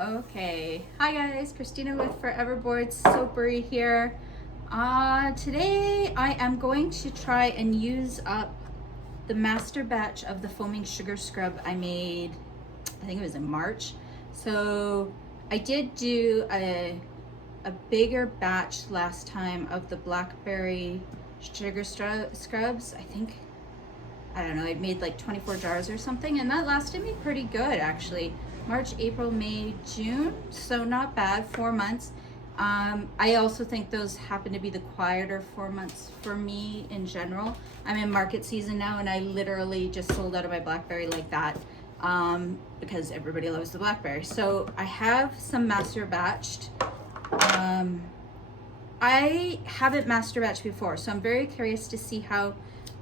Okay, hi guys, Christina with Forever Bored Soapery here. Today I am going to try and use up the master batch of the foaming sugar scrub I made, I think it was in March. So I did do a bigger batch last time of the blackberry sugar scrubs. I don't know, I'd made like 24 jars or something, and that lasted me pretty good actually. March, April, May, June, so not bad, 4 months. I also think those happen to be the quieter 4 months for me in general. I'm in market season now, and I literally just sold out of my blackberry like that because everybody loves the blackberry. So I have some master batched. I haven't master batched before, so I'm very curious to see how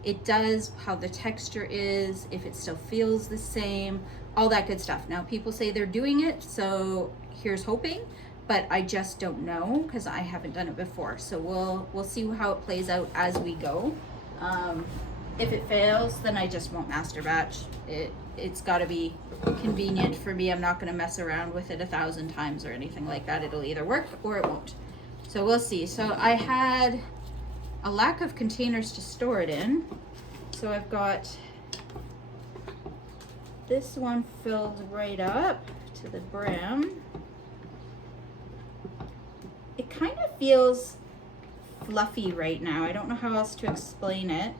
it does, how the texture is, if it still feels the same, all that good stuff. Now people say they're doing it, so here's hoping, but I just don't know because I haven't done it before. So we'll see how it plays out as we go. If it fails, then I just won't master batch. It's got to be convenient for me. I'm not going to mess around with it 1,000 times or anything like that. It'll either work or it won't. So we'll see. So I had a lack of containers to store it in. So I've got this one filled right up to the brim. It kind of feels fluffy right now. I don't know how else to explain it.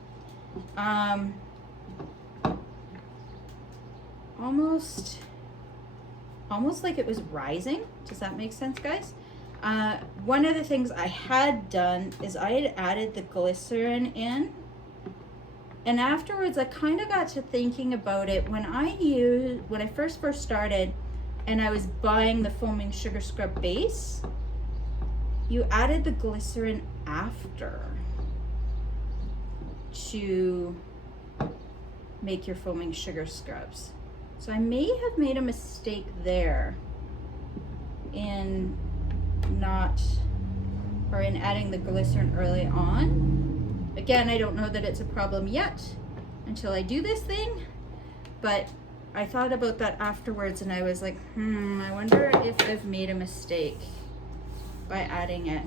Almost like it was rising. Does that make sense, guys? One of the things I had done is I had added the glycerin in, and afterwards I kind of got to thinking about it. When I first started and I was buying the foaming sugar scrub base, you added the glycerin after to make your foaming sugar scrubs. So I may have made a mistake there in adding the glycerin early on. Again, I don't know that it's a problem yet until I do this thing, but I thought about that afterwards and I was like, I wonder if I've made a mistake by adding it.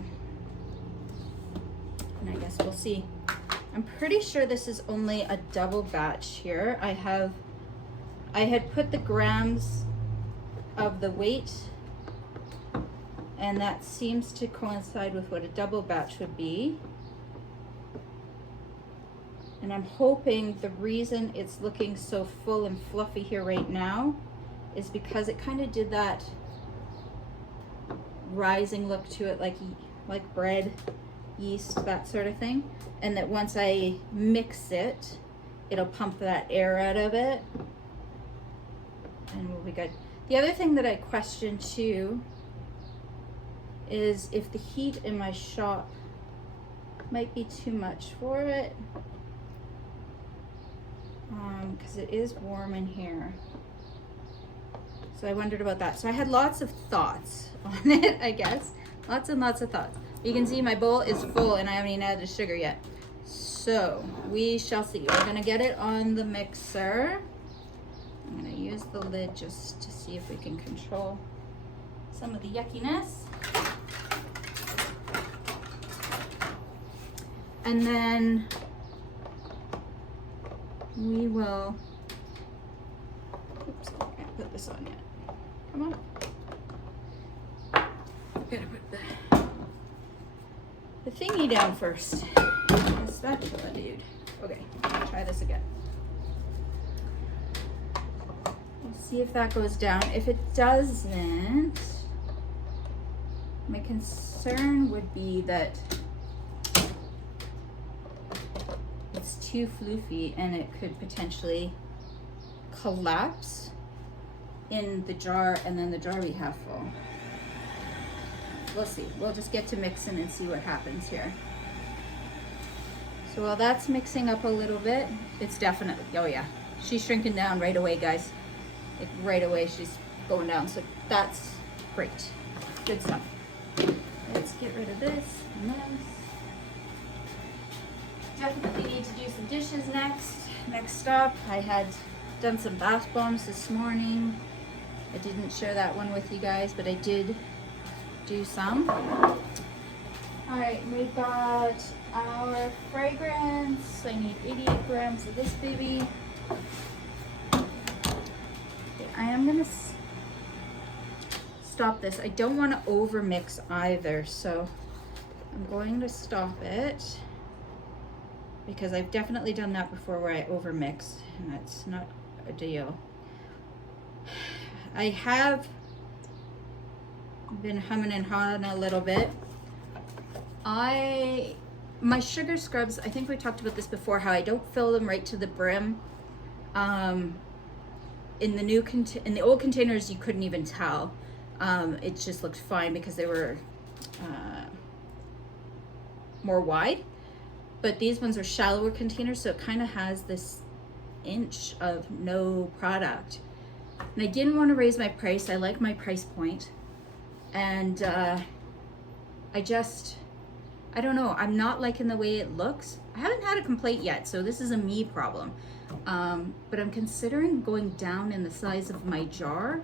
And I guess we'll see. I'm pretty sure this is only a double batch here. I had put the grams of the weight, and that seems to coincide with what a double batch would be. And I'm hoping the reason it's looking so full and fluffy here right now is because it kind of did that rising look to it, like bread, yeast, that sort of thing. And that once I mix it, it'll pump that air out of it and we'll be good. The other thing that I question too is if the heat in my shop might be too much for it, because it is warm in here. So I wondered about that. So I had lots of thoughts on it, I guess. Lots and lots of thoughts. You can see my bowl is full and I haven't even added the sugar yet. So we shall see. We're gonna get it on the mixer. I'm gonna use the lid just to see if we can control some of the yuckiness. And then we will, oops, I can't put this on yet. Come on. I've gotta put the thingy down first. The spatula, dude. Okay, try this again. We'll see if that goes down. If it doesn't, my concern would be that it's too floofy and it could potentially collapse in the jar and then the jar be half full. We'll see. We'll just get to mixing and see what happens here. So while that's mixing up a little bit, it's definitely, oh yeah, she's shrinking down right away, guys. Like right away, she's going down. So that's great. Good stuff. Let's get rid of this. Nice. Definitely need to do some dishes next. Next up, I had done some bath bombs this morning. I didn't share that one with you guys, but I did do some. All right, we've got our fragrance. I need 88 grams of this baby. Okay, I am gonna stop this. I don't want to over mix either, so I'm going to stop it because I've definitely done that before where I over mix, and that's not a deal. I have been humming and hawing a little bit. My sugar scrubs, I think we talked about this before, how I don't fill them right to the brim. In the old containers, you couldn't even tell. It just looked fine because they were more wide. But these ones are shallower containers, so it kind of has this inch of no product. And I didn't want to raise my price. I like my price point. And I don't know, I'm not liking the way it looks. I haven't had a complaint yet, so this is a me problem. But I'm considering going down in the size of my jar.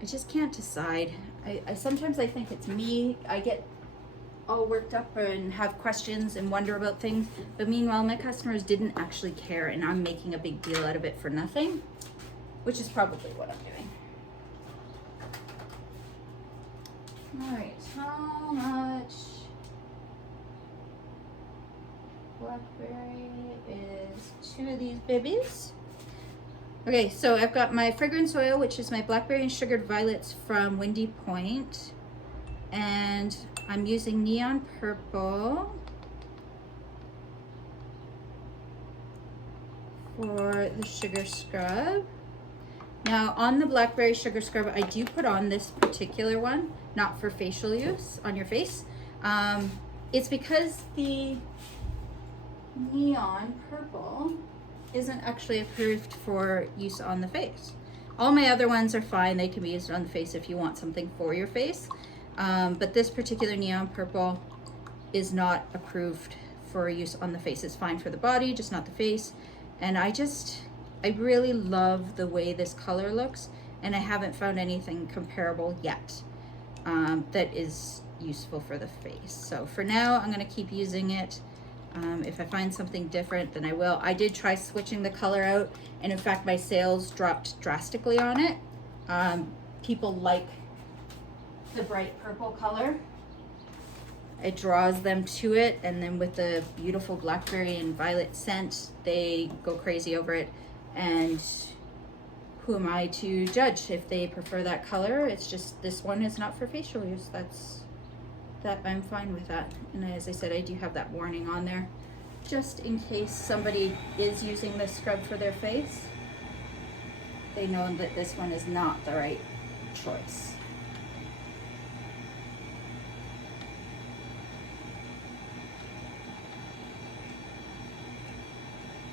I just can't decide. Sometimes I think it's me. I get all worked up and have questions and wonder about things. But meanwhile, my customers didn't actually care, and I'm making a big deal out of it for nothing, which is probably what I'm doing. All right, how much blackberry is 2 of these babies? Okay, so I've got my fragrance oil, which is my blackberry and sugared violets from Windy Point, and I'm using neon purple for the sugar scrub. Now on the blackberry sugar scrub, I do put on this particular one, not for facial use on your face. It's because the neon purple isn't actually approved for use on the face. All my other ones are fine. They can be used on the face if you want something for your face. But this particular neon purple is not approved for use on the face. It's fine for the body, just not the face. And I really love the way this color looks, and I haven't found anything comparable yet that is useful for the face. So for now, I'm gonna keep using it. If I find something different, then I will. I did try switching the color out, and in fact, my sales dropped drastically on it. People like the bright purple color. It draws them to it, and then with the beautiful blackberry and violet scent, they go crazy over it. And who am I to judge if they prefer that color? It's just, this one is not for facial use. That I'm fine with that. And as I said, I do have that warning on there, just in case somebody is using this scrub for their face. They know that this one is not the right choice.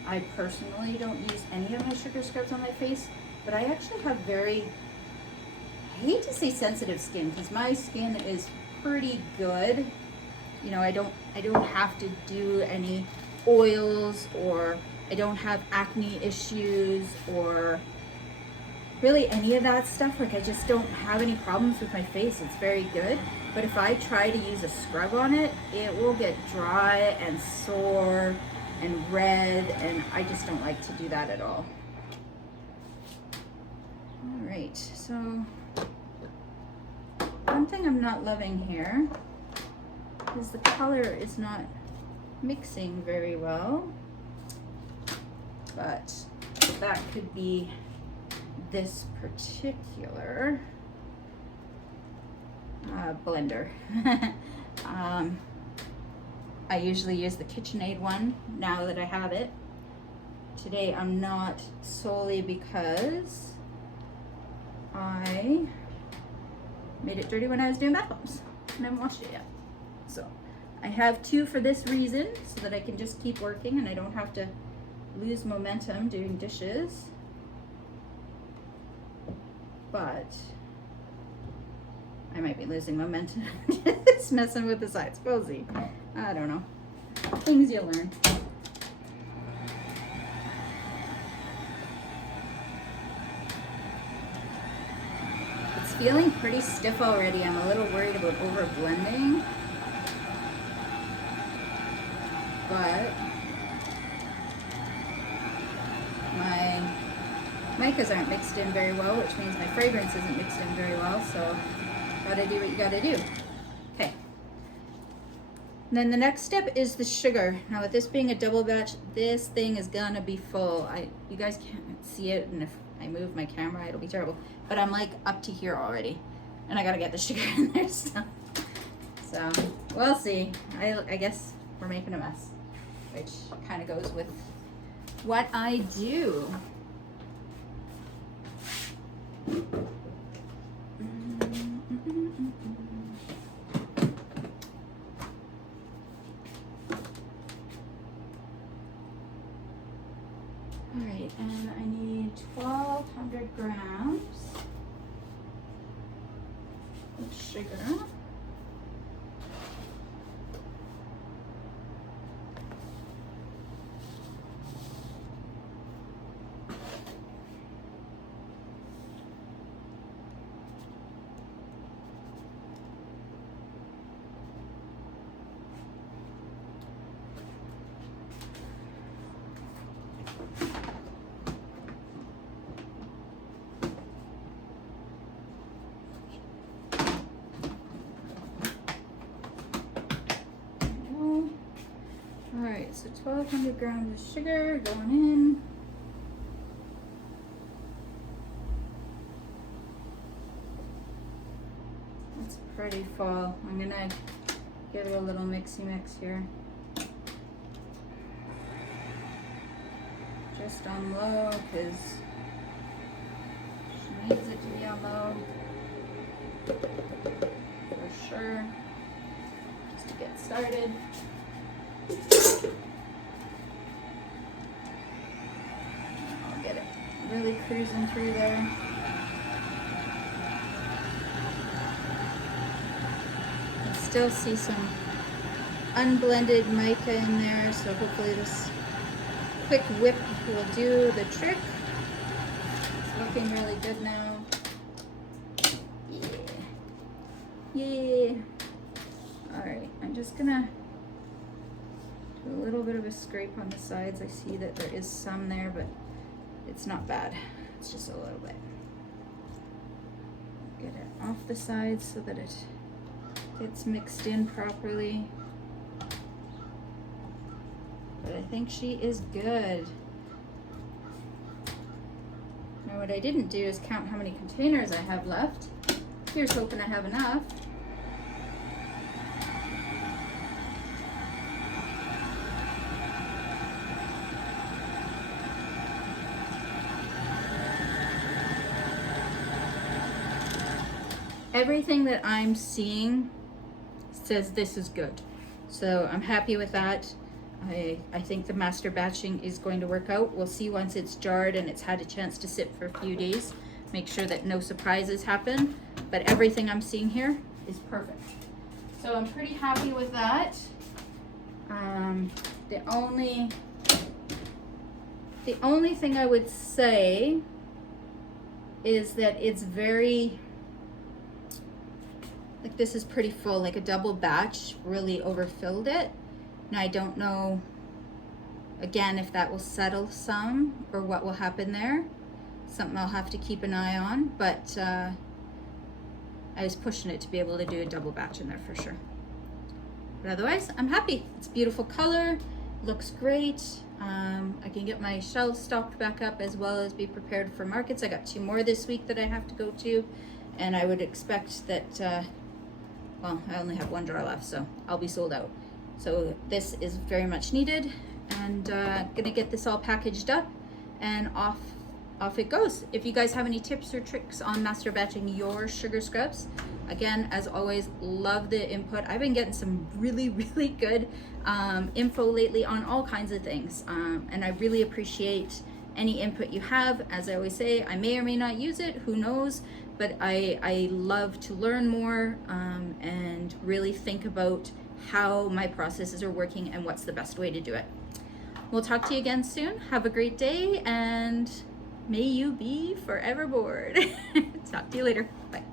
I personally don't use any of my sugar scrubs on my face, but I actually have I hate to say sensitive skin, because my skin is pretty good. You know, I don't have to do any oils, or I don't have acne issues, or really any of that stuff. Like, I just don't have any problems with my face. It's very good. But if I try to use a scrub on it, it will get dry and sore and red, and I just don't like to do that at all. All right, so one thing I'm not loving here is the color is not mixing very well, but that could be this particular blender. I usually use the KitchenAid one now that I have it. Today I'm not, solely because I made it dirty when I was doing bath bombs and I haven't washed it yet. So I have 2 for this reason, so that I can just keep working and I don't have to lose momentum doing dishes. But I might be losing momentum just messing with the sides. We'll see. I don't know. Things you learn. feeling pretty stiff already. I'm a little worried about over blending, but my micas aren't mixed in very well, which means my fragrance isn't mixed in very well, so gotta do what you gotta do. Okay. And then the next step is the sugar. Now with this being a double batch, this thing is gonna be full. You guys can't see it, and if I move my camera, it'll be terrible. But I'm like up to here already, and I gotta get the sugar in there still. So we'll see. I guess we're making a mess, which kind of goes with what I do. All right, and I need 1,200 grams of sugar. Alright, so 1,200 grams of sugar going in. That's pretty full. I'm gonna give it a little mixy mix here. Just on low, because she needs it to be on low. For sure. Just to get started. I'll get it really cruising through there. I still see some unblended mica in there, so hopefully this quick whip will do the trick. It's looking really good now. Yeah. Alright, I'm just gonna do a little bit of a scrape on the sides. I see that there is some there, but it's not bad. It's just a little bit. Get it off the sides so that it gets mixed in properly. But I think she is good. Now what I didn't do is count how many containers I have left. Here's hoping I have enough. Everything that I'm seeing says this is good. So I'm happy with that. I think the master batching is going to work out. We'll see once it's jarred and it's had a chance to sit for a few days. Make sure that no surprises happen. But everything I'm seeing here is perfect. So I'm pretty happy with that. The only thing I would say is that it's very, like this is pretty full, like a double batch really overfilled it. Now I don't know, again, if that will settle some or what will happen there. Something I'll have to keep an eye on, but I was pushing it to be able to do a double batch in there for sure. But otherwise, I'm happy. It's beautiful color, looks great. I can get my shelves stocked back up as well as be prepared for markets. I got 2 more this week that I have to go to, and I would expect that, well, I only have 1 drawer left, so I'll be sold out. So this is very much needed, and gonna get this all packaged up and off it goes. If you guys have any tips or tricks on master batching your sugar scrubs, again, as always, love the input. I've been getting some really, really good info lately on all kinds of things, and I really appreciate any input you have. As I always say, I may or may not use it, who knows, but I love to learn more and really think about how my processes are working and what's the best way to do it. We'll talk to you again soon. Have a great day, and may you be forever bored. Talk to you later. Bye.